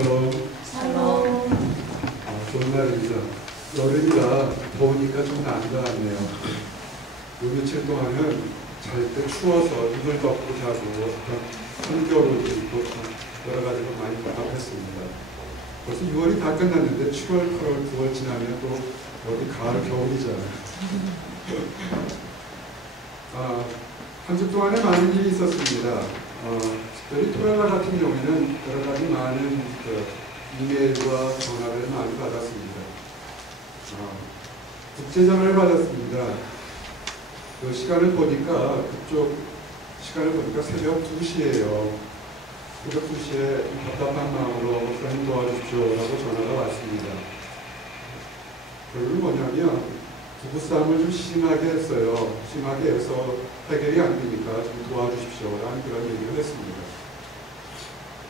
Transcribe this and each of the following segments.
샬롬. 좋은 날입니다. 여름이라 더우니까 좀 나은 것 같네요. 요 며칠 동안은 잘 때 추워서 이불 덮고 자고 한겨울도 있고 여러 가지로 많이 답답했습니다. 벌써 6월이 다 끝났는데 7월, 8월, 9월 지나면 또 어디 가을, 겨울이잖아요. 한 주 동안에 많은 일이 있었습니다. 특별히 토요일 날 같은 경우에는 여러 가지 많은 이메일과 전화를 많이 받았습니다. 국제전화를 받았습니다. 그 시간을 보니까 그쪽 시간을 보니까 새벽 2시예요. 새벽 2시에 답답한 마음으로 목사님 도와주십시오라고 전화가 왔습니다. 결국은 뭐냐면 부부싸움을 좀 심하게 했어요. 심하게 해서 해결이 안 되니까 좀 도와주십시오라는 그런 얘기를 했습니다.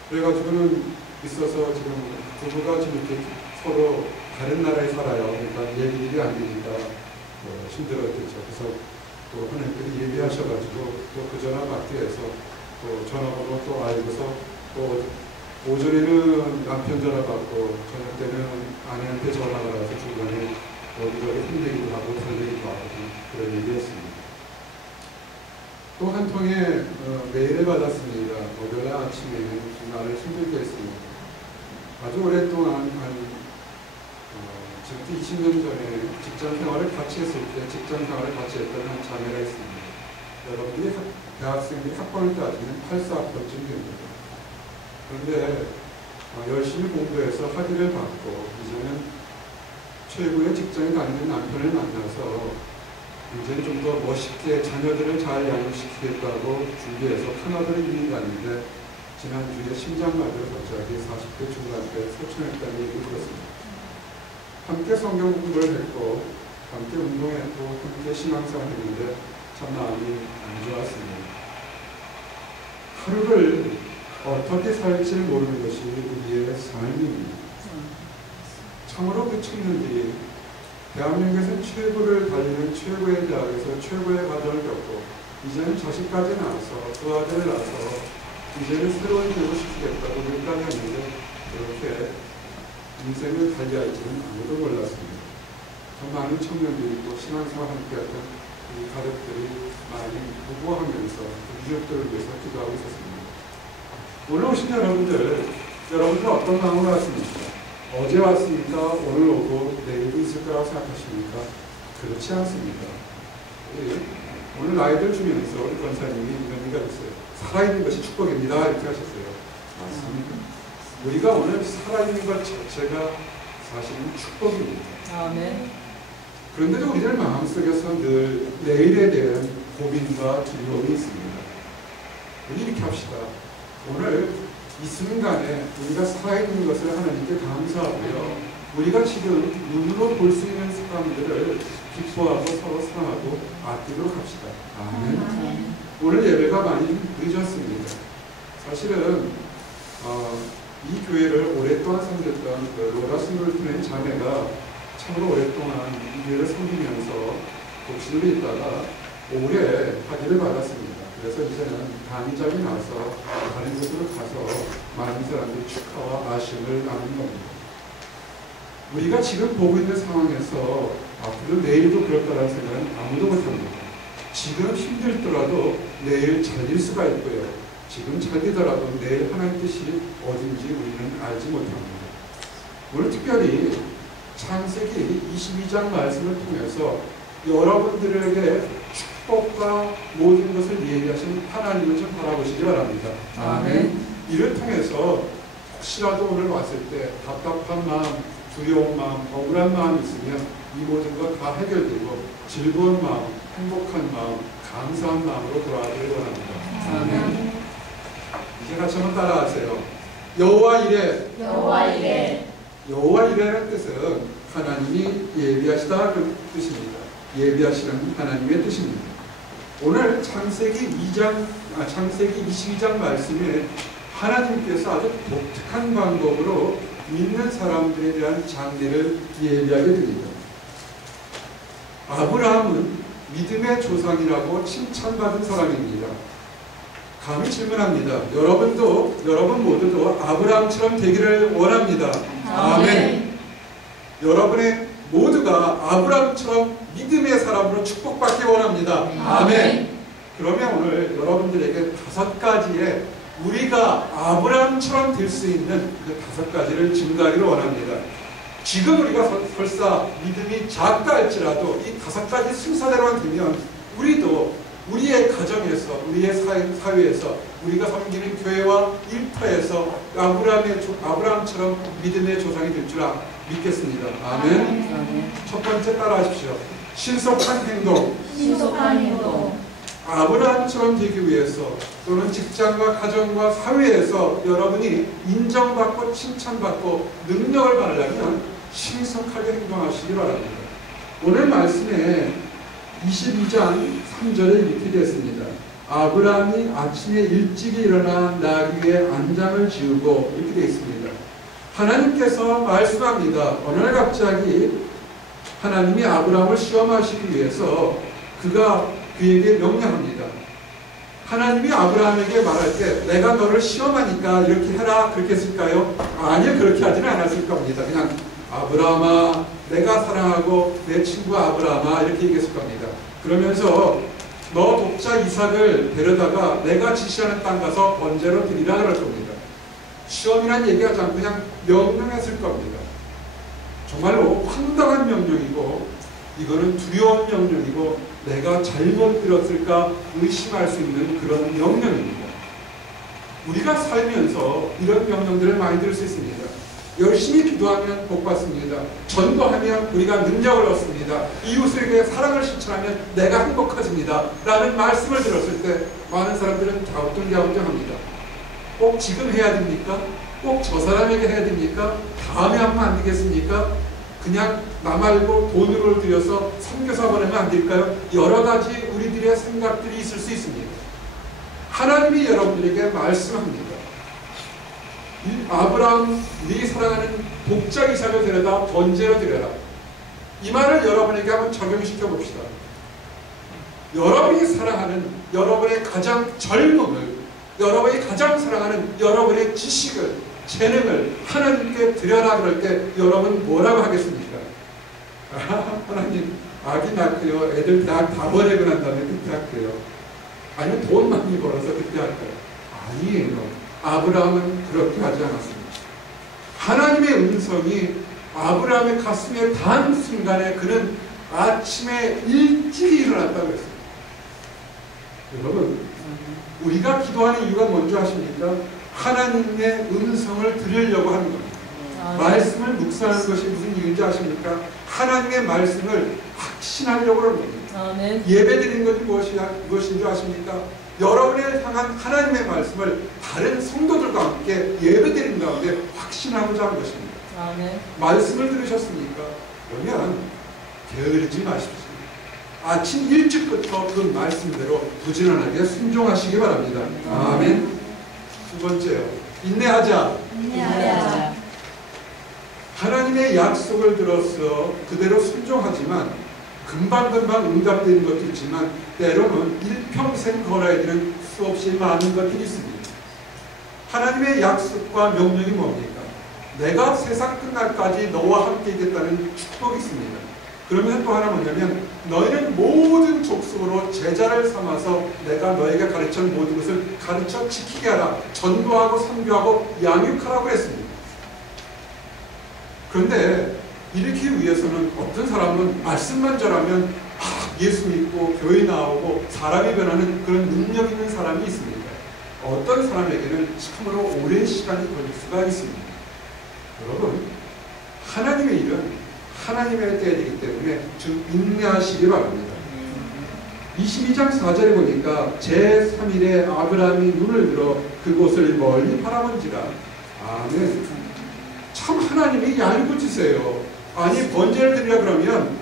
그래가지고는 있어서 지금 부부가 지금 이렇게 서로 다른 나라에 살아요. 그러니까 얘기들이 안 되니까 힘들었겠죠. 그래서 또 하나님께서 예비하셔가지고 또 그 전화 받기 위해서 또 전화번호 또 알고서 또 오전에는 남편 전화 받고 저녁 때는 아내한테 전화가 와서 중간에 여기저기 힘내기도 하고 설레기도 하고 그런 얘기였습니다. 또 한 통의 메일을 받았습니다. 월요일 아침에 나를 힘들게 했습니다. 아주 오랫동안 지금 20년 전에 직장 생활을 같이 했을 때 직장 생활을 같이 했던 한 자매가 있습니다. 여러분들이 대학생들이 학번을 따지면 84학번쯤 됩니다. 그런데 열심히 공부해서 학위를 받고 이제는 최고의 직장에 다니는 남편을 만나서 이제는 좀 더 멋있게 자녀들을 잘 양육시키겠다고 준비해서 캐나다를 이민 갔는데 지난주에 심장마비로 갑자기 40대 중반 때 소천했다는 얘기를 들었습니다. 함께 성경 공부를 했고 함께 운동했고 함께 신앙생활을 했는데 참 마음이 안 좋았습니다. 하루를 어떻게 살지 모르는 것이 우리의 삶입니다. 참으로 그 청년들이 대한민국에서 최고를 달리는 최고의 대학에서 최고의 과정을 겪고 이제는 자식까지 낳아서 두 아들을 낳아서 이제는 새로운 교육을 시키겠다고 여기까지 했는데 그렇게 인생을 달리할지는 아무도 몰랐습니다. 참 많은 청년들이 또 신앙생활 함께했던 우리 가족들이 많이 부부하면서 유족들을 위해서 기도하고 있었습니다. 오늘 오신 여러분들 어떤 마음으로 왔습니까? 어제 왔습니까? 오늘 오고 내일도 있을 거라고 생각하십니까? 그렇지 않습니다. 오늘 나이들 주면서 우리 권사님이 이런 얘기가 있어요. 살아있는 것이 축복입니다. 이렇게 하셨어요. 맞습니다. 우리가 오늘 살아있는 것 자체가 사실은 축복입니다. 아멘. 그런데도 우리들 마음속에서 늘 내일에 대한 고민과 두려움이 있습니다. 우리 이렇게 합시다. 오늘 이 순간에 우리가 살아있는 것을 하나님께 감사하고요. 우리가 지금 눈으로 볼 수 있는 사람들을 기뻐하고 서로 사랑하고 아끼도록 합시다. 아멘. 오늘 예배가 많이 늦었습니다. 사실은 이 교회를 오랫동안 섬겼던 로라 스물튼의 자매가 참으로 오랫동안 이 교회를 섬기면서 독신으로 있다가 올해 학위를 받았습니다. 그래서 이제는 단위장이 나서 다른 곳으로 가서 많은 사람들이 축하와 아쉬움을 나누는 겁니다. 우리가 지금 보고 있는 상황에서 앞으로 내일도 그럴 거라는 생각은 아무도 못합니다. 지금 힘들더라도 내일 잘될 수가 있고요. 지금 잘 되더라도 내일 하나님 뜻이 어딘지 우리는 알지 못합니다. 오늘 특별히 창세기 22장 말씀을 통해서 여러분들에게 축복과 모든 것을 예비하신 하나님을 좀 바라보시기 바랍니다. 아멘. 이를 통해서 혹시라도 오늘 왔을 때 답답한 마음, 두려운 마음, 억울한 마음이 있으면 이 모든 것 다 해결되고 즐거운 마음, 행복한 마음, 감사한 마음으로 돌아가기를 원합니다. 아멘. 이제 같이 한번 따라하세요. 여호와 이레. 여호와 이레. 여호와 이레라는 뜻은 하나님이 예비하시다 그 뜻입니다. 예비하시는 하나님의 뜻입니다. 오늘 창세기 22장 말씀에 하나님께서 아주 독특한 방법으로 믿는 사람들에 대한 장례를 예비하게 됩니다. 아브라함은 믿음의 조상이라고 칭찬받은 사람입니다. 감히 질문합니다. 여러분 모두도 아브라함처럼 되기를 원합니다. 아멘. 여러분의 모두가 아브라함처럼 믿음의 사람으로 축복받기 원합니다. 아멘. 그러면 오늘 여러분들에게 5가지의 우리가 아브라함처럼 될 수 있는 그 5가지를 증거하기를 원합니다. 지금 우리가 설사 믿음이 작다 할지라도 이 5가지 순서대로만 되면 우리도 우리의 가정에서, 우리의 사회에서, 우리가 섬기는 교회와 일터에서 아브라함처럼 믿음의 조상이 될 줄 믿겠습니다. 아멘. 첫 번째 따라하십시오. 신속한 행동. 아브라함처럼 되기 위해서 또는 직장과 가정과 사회에서 여러분이 인정받고 칭찬받고 능력을 받으려면 신속하게 행동하시기 바랍니다. 오늘 말씀에 22장 3절에 이렇게 되었습니다. 아브라함이 아침에 일찍이 일어나 나귀 위에 안장을 지우고 이렇게 되어 있습니다. 하나님께서 말씀합니다. 어느 날 갑자기 하나님이 아브라함을 시험하시기 위해서 그에게 명령합니다. 하나님이 아브라함에게 말할 때 내가 너를 시험하니까 이렇게 해라 그렇게 했을까요? 아니요, 그렇게 하지는 않았을 겁니다. 그냥 아브라함아 내가 사랑하고 내 친구 아브라함아 이렇게 얘기했을 겁니다. 그러면서 너 독자 이삭을 데려다가 내가 지시하는 땅 가서 번제로 드리라 그럴 겁니다. 시험이란 얘기하지 않고 그냥 명령했을 겁니다. 정말로 황당한 명령이고 이거는 두려운 명령이고 내가 잘못 들었을까 의심할 수 있는 그런 명령입니다. 우리가 살면서 이런 명령들을 많이 들을 수 있습니다. 열심히 기도하면 복받습니다. 전도하면 우리가 능력을 얻습니다. 이웃에게 사랑을 실천하면 내가 행복해집니다. 라는 말씀을 들었을 때 많은 사람들은 갸우뚱합니다. 꼭 지금 해야 됩니까? 꼭 저 사람에게 해야 됩니까? 다음에 하면 안 되겠습니까? 그냥 나 말고 돈으로 들여서 선교사 보내면 안 될까요? 여러 가지 우리들의 생각들이 있을 수 있습니다. 하나님이 여러분들에게 말씀합니다. 아브라함 네 사랑하는 독자 이삭을 데려다 번제로 드려라. 이 말을 여러분에게 한번 적용시켜 봅시다. 여러분이 사랑하는 여러분의 가장 젊음을, 여러분이 가장 사랑하는 여러분의 지식을, 재능을 하나님께 드려라 그럴 때 여러분 뭐라고 하겠습니까? 하나님 아기 낳고요, 애들 대학 다 보내고 난 다음에 그때 할게요. 아니면 돈 많이 벌어서 그때 할까요? 아니에요. 아브라함은 그렇게 하지 않았습니다. 하나님의 음성이 아브라함의 가슴에 닿은 순간에 그는 아침에 일찍 일어났다고 했습니다. 여러분, 우리가 기도하는 이유가 뭔지 아십니까? 하나님의 음성을 들으려고 하는 겁니다. 말씀을 묵상하는 것이 무슨 이유인지 아십니까? 하나님의 말씀을 확신하려고 하는 겁니다. 예배 드리는 것이 무엇인지 아십니까? 여러분을 향한 하나님의 말씀을 다른 성도들과 함께 예배 드리는 가운데 확신하고자 하는 것입니다. 말씀을 들으셨습니까? 그러면 게으르지 마십시오. 아침 일찍부터 그 말씀대로 부지런하게 순종하시기 바랍니다. 아멘. 두 번째요. 인내하자. 하나님의 약속을 들어서 그대로 순종하지만 금방금방 응답되는 것도 있지만 때로는 일평생 걸어야 되는 수없이 많은 것들이 있습니다. 하나님의 약속과 명령이 뭡니까? 내가 세상 끝날까지 너와 함께 있겠다는 축복이 있습니다. 그러면 또 하나 뭐냐면 너희는 모든 족속으로 제자를 삼아서 내가 너에게 가르친 모든 것을 가르쳐 지키게 하라. 전도하고 선교하고 양육하라고 했습니다. 그런데 이렇게 위해서는 어떤 사람은 말씀만 전하면 예수 믿고 교회 나오고 사람이 변하는 그런 능력 있는 사람이 있습니다. 어떤 사람에게는 참으로 오랜 시간이 걸릴 수가 있습니다. 여러분, 하나님의 일은 하나님의 때야 되기 때문에 좀 인내하시기 바랍니다. 22장 4절에 보니까 제3일에 아브라함이 눈을 들어 그곳을 멀리 바라본지라. 아멘. 참 하나님이 얄궂으세요. 아니 번제를 드리려 그러면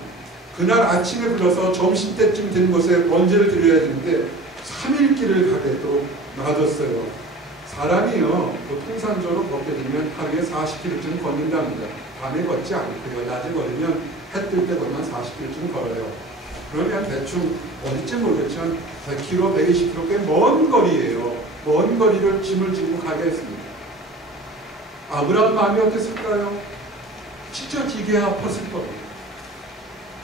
그날 아침에 불러서 점심때쯤 되는 곳에 번제를 드려야 되는데 3일 길을 가게도 놔뒀어요. 사람이요 통상적으로 걷게 되면 하루에 40km쯤 걷는답니다. 밤에 걷지 않고요. 낮에 걸으면 해 뜰 때 걸으면 40km쯤 걸어요. 그러면 대충 어디쯤 모르겠지만 100km, 120km 꽤 먼 거리예요. 먼 거리를 짐을 지고 가게 했습니다. 아브라함 마음이 어땠을까요? 찢어지게 아팠을 겁니다.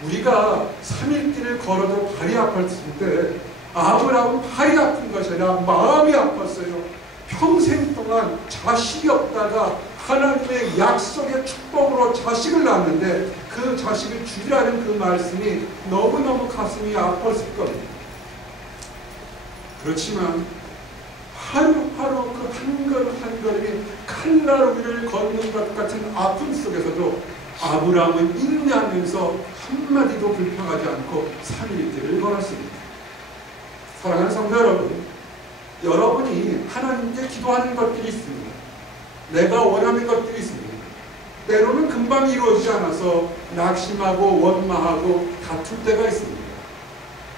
우리가 3일 길을 걸어도 발이 아팠을 때 아브라함은 발이 아픈 것이 아니라 마음이 아팠어요. 평생 동안 자식이 없다가 하나님의 약속의 축복으로 자식을 낳았는데 그 자식을 주리라는 그 말씀이 너무너무 가슴이 아팠을 겁니다. 그렇지만 하루하루 그 한 걸음 한 걸음이 칼날 위를 걷는 것 같은 아픔 속에서도 아브라함은 인내하면서 한마디도 불평하지 않고 3일 길을 걸었습니다. 사랑하는 성도 여러분, 여러분이 하나님께 기도하는 것들이 있습니다. 내가 원하는 것들이 있습니다. 때로는 금방 이루어지지 않아서 낙심하고 원망하고 다툴 때가 있습니다.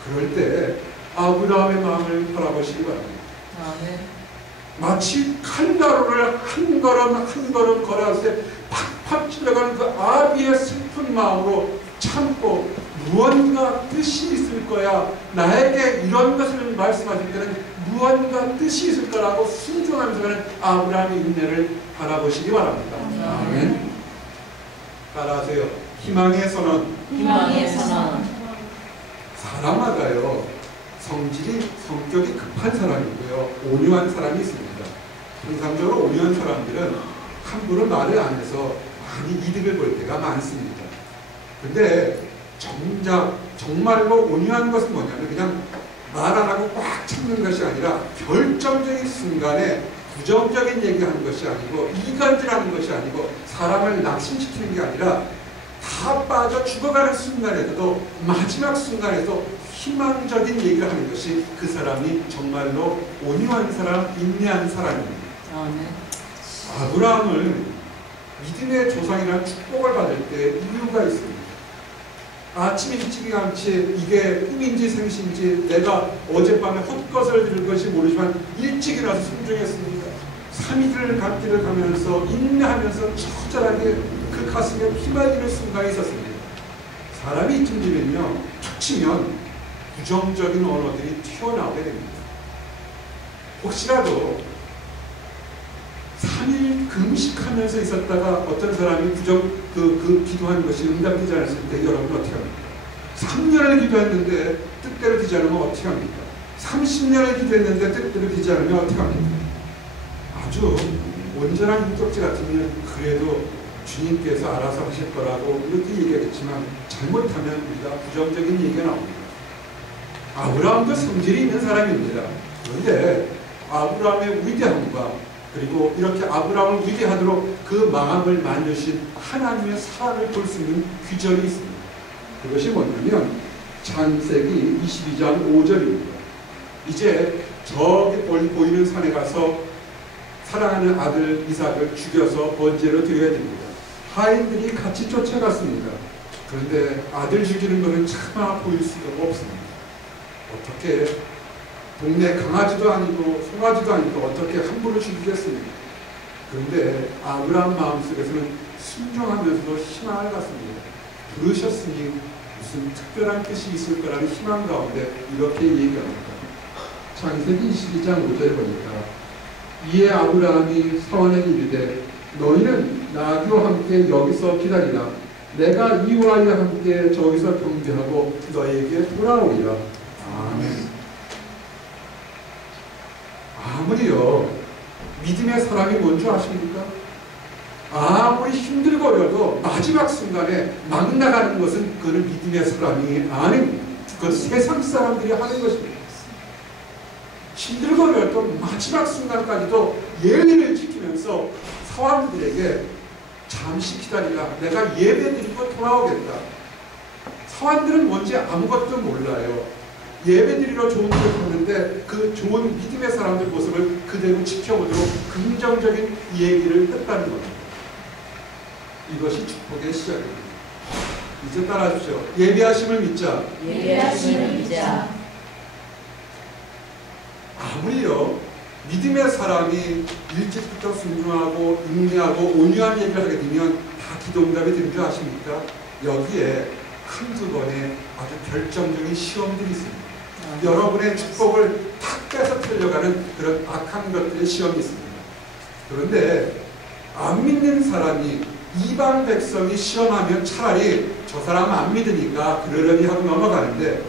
그럴 때 아브라함의 마음을 바라보시기 바랍니다. 마치 칼가루를 한 걸음 한 걸음 걸어갈 때 팍팍 찔러가는 그 아비의 슬픈 마음으로 참고 무언가 뜻이 있을 거야. 나에게 이런 것을 말씀하실 때는 무언가 뜻이 있을 거라고 순종하면서 가는 아브라함의 인내를 바라보시기 바랍니다. 아멘. 따라하세요. 희망의 선언. 희망의 선언. 사람마다요, 성격이 급한 사람이고요, 온유한 사람이 있습니다. 통상적으로 온유한 사람들은 함부로 말을 안 해서 많이 이득을 볼 때가 많습니다. 근데 정말로 온유한 것은 뭐냐면 그냥 말 안 하고 꽉 참는 것이 아니라 결정적인 순간에 부정적인 얘기하는 것이 아니고 이간질하는 것이 아니고 사람을 낙심시키는 게 아니라 다 빠져 죽어가는 순간에서도 마지막 순간에도 희망적인 얘기를 하는 것이 그 사람이 정말로 온유한 사람, 인내한 사람입니다. 아브라함을 믿음의 조상이라는 축복을 받을 때 이유가 있습니다. 아침 일찍이같이 이게 꿈인지 생시인지 내가 어젯밤에 헛것을 들은 것이 모르지만 일찍 일어나서 순종했습니다. 3일을 갓길을 가면서 인내하면서 처절하게 그 가슴에 피말리는 순간이 있었습니다. 사람이 이쯤 되면요, 툭 치면 부정적인 언어들이 튀어나오게 됩니다. 혹시라도 3일 금식하면서 있었다가 어떤 사람이 그 기도한 것이 응답되지 않았을 때 여러분 어떻게 합니까? 3년을 기도했는데 뜻대로 되지 않으면 어떻게 합니까? 30년을 기도했는데 뜻대로 되지 않으면 어떻게 합니까? 아주 온전한 인격체 같으면 그래도 주님께서 알아서 하실 거라고 이렇게 얘기하겠지만 잘못하면 우리가 부정적인 얘기가 나옵니다. 아브라함도 성질이 있는 사람입니다. 그런데 아브라함의 위대함과 그리고 이렇게 아브라함을 위대하도록 그 마음을 만드신 하나님의 사랑을 볼 수 있는 귀절이 있습니다. 그것이 뭐냐면 창세기 22장 5절입니다. 이제 저기 보이는 산에 가서 사랑하는 아들 이삭을 죽여서 번제로 드려야 됩니다. 하인들이 같이 쫓아갔습니다. 그런데 아들 죽이는 것은 차마 보일 수가 없습니다. 어떻게 동네 강아지도 아니고 송아지도 아니고 어떻게 함부로 죽이겠습니까? 그런데 아브라함 마음속에서는 순종하면서도 희망을 갖습니다. 부르셨으니 무슨 특별한 뜻이 있을 거라는 희망 가운데 이렇게 얘기합니다. 창세기 22장 5절에 보니까 이에 아브라함이 사원에게 이르되 너희는 나귀와 함께 여기서 기다리라. 내가 이와 함께 저기서 경배하고 너희에게 돌아오리라. 아멘. 아무리요 믿음의 사람이 뭔지 아십니까? 아무리 힘들거려도 마지막 순간에 막 나가는 것은 그는 믿음의 사람이 아닙니다. 그건 세상 사람들이 하는 것입니다. 힘들거려도 마지막 순간까지도 예의를 지키면서 사람들에게 잠시 기다리라. 내가 예배드리고 돌아오겠다. 사람들은 뭔지 아무것도 몰라요. 예배드리러 좋은 데를 갔는데 그 좋은 믿음의 사람들 모습을 그대로 지켜보도록 긍정적인 얘기를 했다는 겁니다. 이것이 축복의 시작입니다. 이제 따라하십시오. 예배하심을 믿자. 예배하심을 믿자. 아무리요 믿음의 사람이 일찍부터 순종하고 인내하고 온유한 얘기를 하게 되면 다 기도응답이 되는 줄 아십니까? 여기에 한두 번의 아주 결정적인 시험들이 있습니다. 여러분의 축복을 탁 빼서 틀려가는 그런 악한 것들의 시험이 있습니다. 그런데 안 믿는 사람이 이방 백성이 시험하면 차라리 저 사람 안 믿으니까 그러려니 하고 넘어가는데,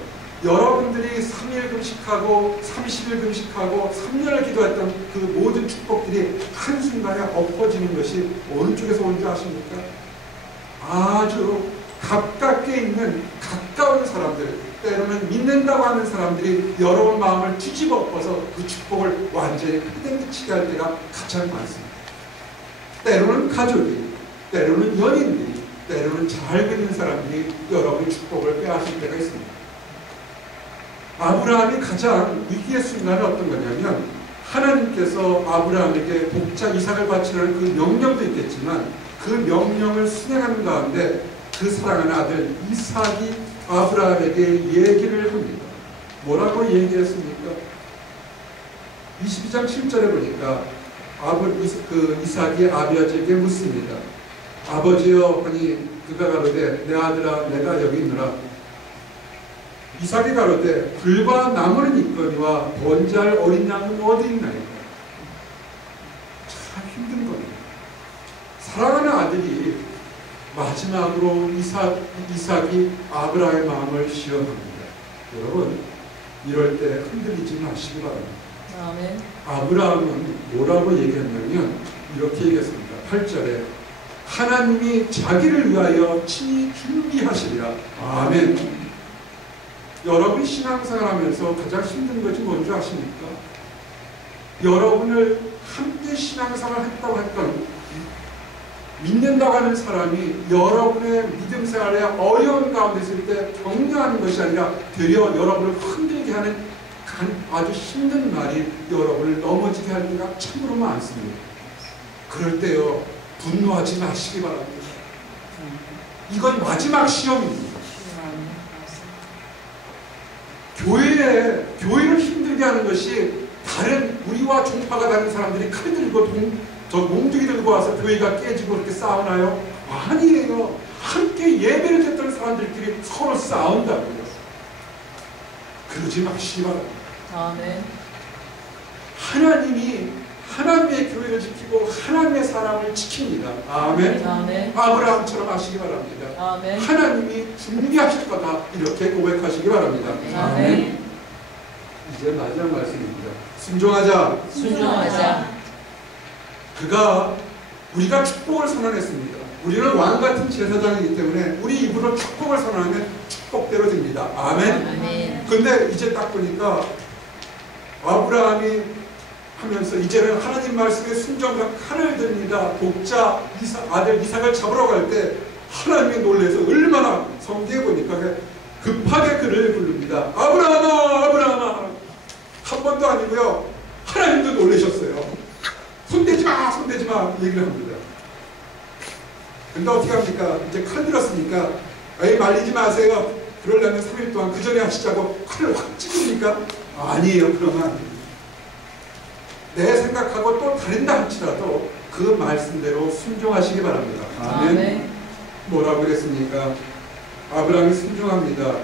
여러분들이 3일 금식하고 30일 금식하고 3년을 기도했던 그 모든 축복들이 한순간에 엎어지는 것이 어느 쪽에서 온 줄 아십니까? 아주 가깝게 있는 가까운 사람들, 때로는 믿는다고 하는 사람들이 여러분 마음을 뒤집어 엎어서 그 축복을 완전히 끄댕기치게 할 때가 가장 많습니다. 때로는 가족이, 때로는 연인들이, 때로는 잘 믿는 사람들이 여러분의 축복을 빼앗을 때가 있습니다. 아브라함이 가장 위기의 순간은 어떤 거냐면, 하나님께서 아브라함에게 복자 이삭을 바치라는 그 명령도 있겠지만 그 명령을 수행하는 가운데 그 사랑하는 아들 이삭이 아브라함에게 얘기를 합니다. 뭐라고 얘기했습니까? 22장 7절에 보니까 이삭이 아버지에게 묻습니다. 아버지여 하니 그가 가로되 내 아들아 내가 여기 있노라. 이삭이 가로되 불과 나무는 있거니와 번제할 어린 양은 어디 있나이까. 참 힘든 겁니다. 사랑하는 아들이 마지막으로 이삭이 아브라함의 마음을 시험합니다. 여러분, 이럴 때 흔들리지 마시기 바랍니다. 아멘. 아브라함은 뭐라고 얘기했냐면 이렇게 얘기했습니다. 8절에 하나님이 자기를 위하여 친히 준비하시리라. 아멘. 여러분이 신앙생활 하면서 가장 힘든 것이 뭔지 아십니까? 여러분을 함께 신앙생활 했다고 했던, 믿는다고 하는 사람이 여러분의 믿음 생활에 어려운 가운데 있을 때 격려하는 것이 아니라 되려 여러분을 흔들게 하는 아주 힘든 말이 여러분을 넘어지게 할 때가 참으로 많습니다. 그럴 때요, 분노하지 마시기 바랍니다. 이건 마지막 시험입니다. 교회를 힘들게 하는 것이 다른 우리와 종파가 다른 사람들이 칼 들고 몽둥이 들고 와서 교회가 깨지고 그렇게 싸우나요? 아니에요. 함께 예배를 드렸던 사람들끼리 서로 싸운다고요. 그러지 마시기 바랍니다. 아멘. 하나님이 하나님의 교회를 지키고 하나님의 사람을 지킵니다. 아멘. 아멘. 아브라함처럼 하시기 바랍니다. 아멘. 하나님이 준비하실 거다. 이렇게 고백하시기 바랍니다. 아멘. 이제 마지막 말씀입니다. 순종하자. 순종하자. 그가 우리가 축복을 선언했습니다. 우리는 왕같은 제사장이기 때문에 우리 입으로 축복을 선언하면 축복대로 됩니다. 아멘. 아멘. 근데 이제 딱 보니까 아브라함이 하면서 이제는 하나님 말씀에 순종하며 칼을 듭니다. 독자 아들 이삭을 잡으러 갈 때 하나님이 놀라서 얼마나 성경에 보니까 급하게 그를 부릅니다. 아브라함아 아브라함아. 한 번도 아니고요. 하나님도 놀라셨어요. 손대지 마 손대지 마 얘기를 합니다. 근데 어떻게 합니까? 이제 칼 들었으니까 에이 말리지 마세요. 그러려면 3일 동안 그 전에 하시자고 칼을 확 찍으니까 아니에요. 그러면 안 됩니다. 내 생각하고 또 다른다 할지라도 그 말씀대로 순종하시기 바랍니다. 아멘. 아멘. 뭐라고 그랬습니까? 아브라함이 순종합니다.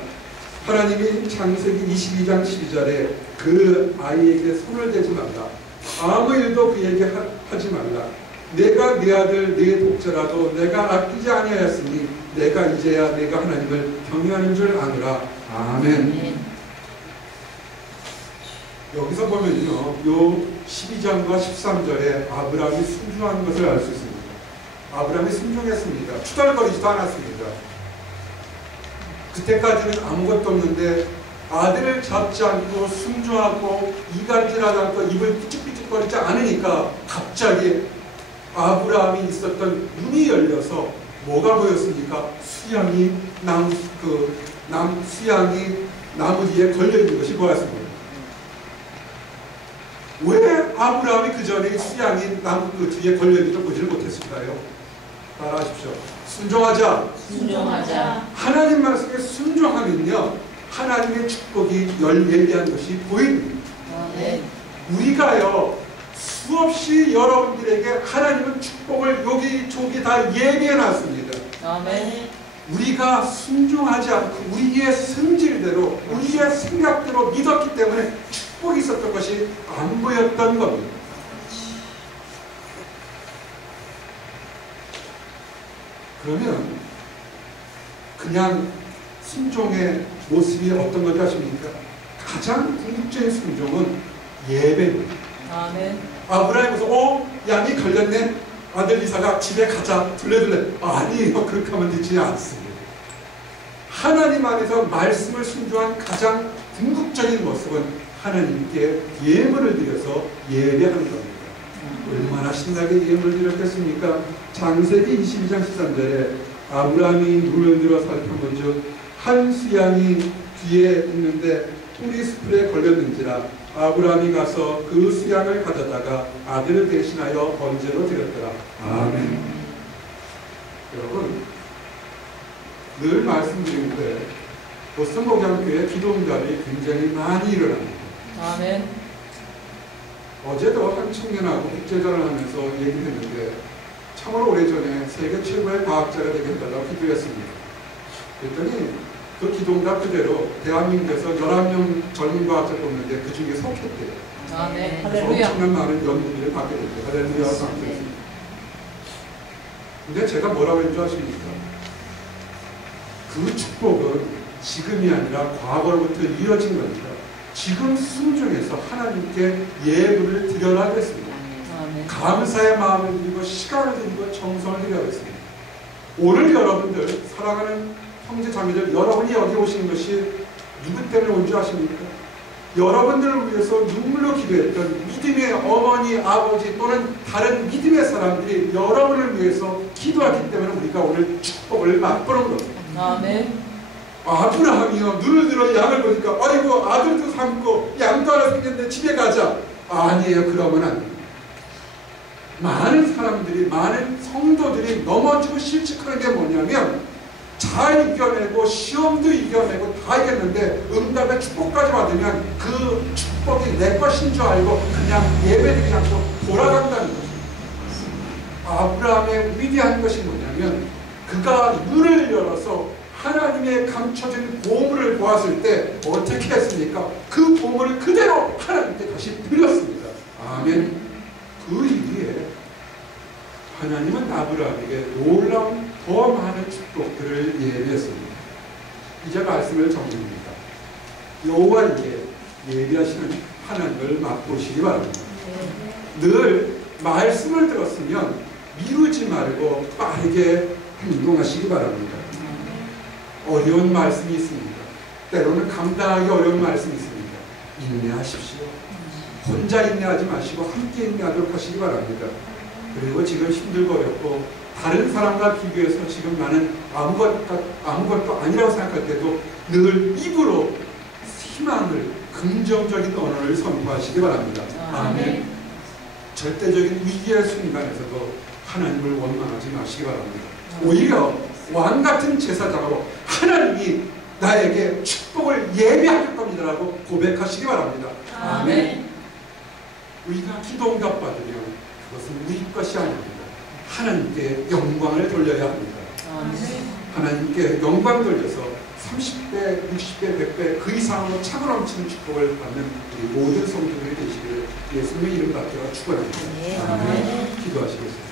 하나님이 창세기 22장 12절에 그 아이에게 손을 대지 말라. 아무 일도 그에게 하지 말라. 내가 네 아들 네 독자라도 내가 아끼지 아니하였으니 내가 이제야 내가 하나님을 경외하는 줄 아노라. 아멘. 여기서 보면요, 요 12장과 13절에 아브라함이 순종한 것을 알 수 있습니다. 아브라함이 순종했습니다. 투덜거리지도 않았습니다. 그때까지는 아무것도 없는데 아들을 잡지 않고 순종하고 이간질하지 않고 입을 삐죽삐죽거리지 않으니까 갑자기 아브라함이 있었던 눈이 열려서 뭐가 보였습니까? 수양이 나무 뒤에 걸려있는 것이 보였습니다. 왜 아브라함이 그 전에 수양이 나무 그 뒤에 걸려있는 걸 보지를 못했을까요? 따라하십시오. 순종하자. 순종하자. 하나님 말씀에 순종하면요, 하나님의 축복이 예비한 것이 보입니다. 네. 우리가요, 수없이 여러분들에게 하나님은 축복을 여기저기 다 예비해 놨습니다. 아멘. 우리가 순종하지 않고 우리의 성질대로 우리의 생각대로 믿었기 때문에 축복이 있었던 것이 안 보였던 겁니다. 그러면 그냥 순종의 모습이 어떤 건지 아십니까? 가장 궁극적인 순종은 예배입니다. 아멘. 아브라함에서 양이 걸렸네. 아들 이사가 집에 가자. 둘레둘레. 아니에요. 그렇게 하면 되지 않습니다. 하나님 안에서 말씀을 순종한 가장 궁극적인 모습은 하나님께 예물을 드려서 예배하는 겁니다. 얼마나 신나게 예물을 드렸겠습니까? 창세기 22장 13절에 아브라함이 눈을 들어 살펴본즉 한 수양이 뒤에 있는데 풀이 수풀에 걸렸는지라 아브라함이 가서 그 수양을 가져다가 아들을 대신하여 번제로 드렸더라. 아멘. 여러분, 늘 말씀드리는데 보스턴 목양교회 기도응답이 굉장히 많이 일어납니다. 아멘. 어제도 한 청년하고 국제전을 하면서 얘기했는데 참으로 오래전에 세계 최고의 과학자가 되게 해달라고 기도했습니다. 그랬더니 그 기도응답 그대로 대한민국에서 11명 젊은 과학자 뽑는데 그 중에 속했대요. 아멘. 그래서 할렐루야. 엄청난 많은 연구들을 받게 됐대요. 할렐루야. 근데 제가 뭐라고 했는지 아십니까? 그 축복은 지금이 아니라 과거로부터 이어진 겁니다. 지금 순종해서 하나님께 예물을 드려라 했습니다. 아멘. 감사의 마음을 드리고 시간을 드리고 정성을 드려야 했습니다. 오늘 여러분들 사랑하는 형제 자매들, 여러분이 여기 오신 것이 누구 때문에 온 줄 아십니까? 여러분들을 위해서 눈물로 기도했던 믿음의 어머니, 아버지 또는 다른 믿음의 사람들이 여러분을 위해서 기도하기 때문에 우리가 오늘 축복을 맛보는 겁니다. 아멘. 아브라함이요, 눈을 들어 양을 보니까 아이고 아들도 삼고 양도 하나 생겼는데 집에 가자. 아니에요. 그러면 안 됩니다. 많은 사람들이, 많은 성도들이 넘어지고 실직하는 게 뭐냐면 잘 이겨내고 시험도 이겨내고 다 이겼는데 응답의 축복까지 받으면 그 축복이 내 것인 줄 알고 그냥 예배드리지 않고 돌아간다는 것입니다. 아브라함의 위대한 것이 뭐냐면 그가 눈을 열어서 하나님의 감춰진 보물을 보았을 때 어떻게 했습니까? 그 보물을 그대로 하나님께 다시 드렸습니다. 아멘. 그 이후에 하나님은 아브라함에게 놀라운 더 많은 축복들을 예비했습니다. 이제 말씀을 정리합니다. 여호와께 예비하시는 하나님을 맛보시기 바랍니다. 늘 말씀을 들었으면 미루지 말고 빠르게 행동하시기 바랍니다. 어려운 말씀이 있습니다. 때로는 감당하기 어려운 말씀이 있습니다. 인내하십시오. 혼자 인내하지 마시고 함께 인내하도록 하시기 바랍니다. 그리고 지금 힘들고 어렵고 다른 사람과 비교해서 지금 나는 아무것도 아니라고 생각할 때도 늘 입으로 희망을, 긍정적인 언어를 선포하시기 바랍니다. 아멘. 절대적인 위기의 순간에서도 하나님을 원망하지 마시기 바랍니다. 오히려 왕같은 제사장으로 하나님이 나에게 축복을 예비할 겁니다라고 고백하시기 바랍니다. 아멘. 우리가 기도응답 받으면 그것은 우리 것이 아닙니다. 하나님께 영광을 돌려야 합니다. 하나님께 영광 돌려서 30배, 60배, 100배 그 이상으로 차고 넘치는 축복을 받는 우리 모든 성도들이 되시기를 예수님의 이름 받들어 축원합니다. 아멘. 기도하시겠습니다.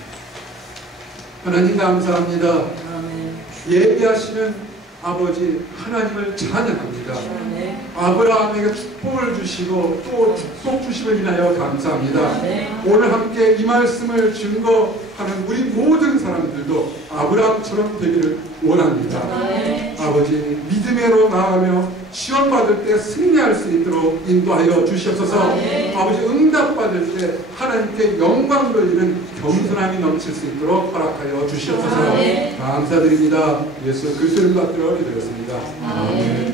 하나님 감사합니다. 아멘. 예비하시는 아버지 하나님을 찬양합니다. 아멘. 아브라함에게 축복을 주시고 또 축복 주심을 인하여 감사합니다. 네. 오늘 함께 이 말씀을 증거하는 우리 모든 사람들도 아브라함처럼 되기를 원합니다. 네. 아버지 믿음으로 나아가며 시험 받을 때 승리할 수 있도록 인도하여 주시옵소서. 네. 아버지 응답 받을 때 하나님께 영광 돌리는 겸손함이 넘칠 수 있도록 허락하여 주시옵소서. 네. 감사드립니다. 예수 그리스도를 받들어 기도했습니다. 아멘.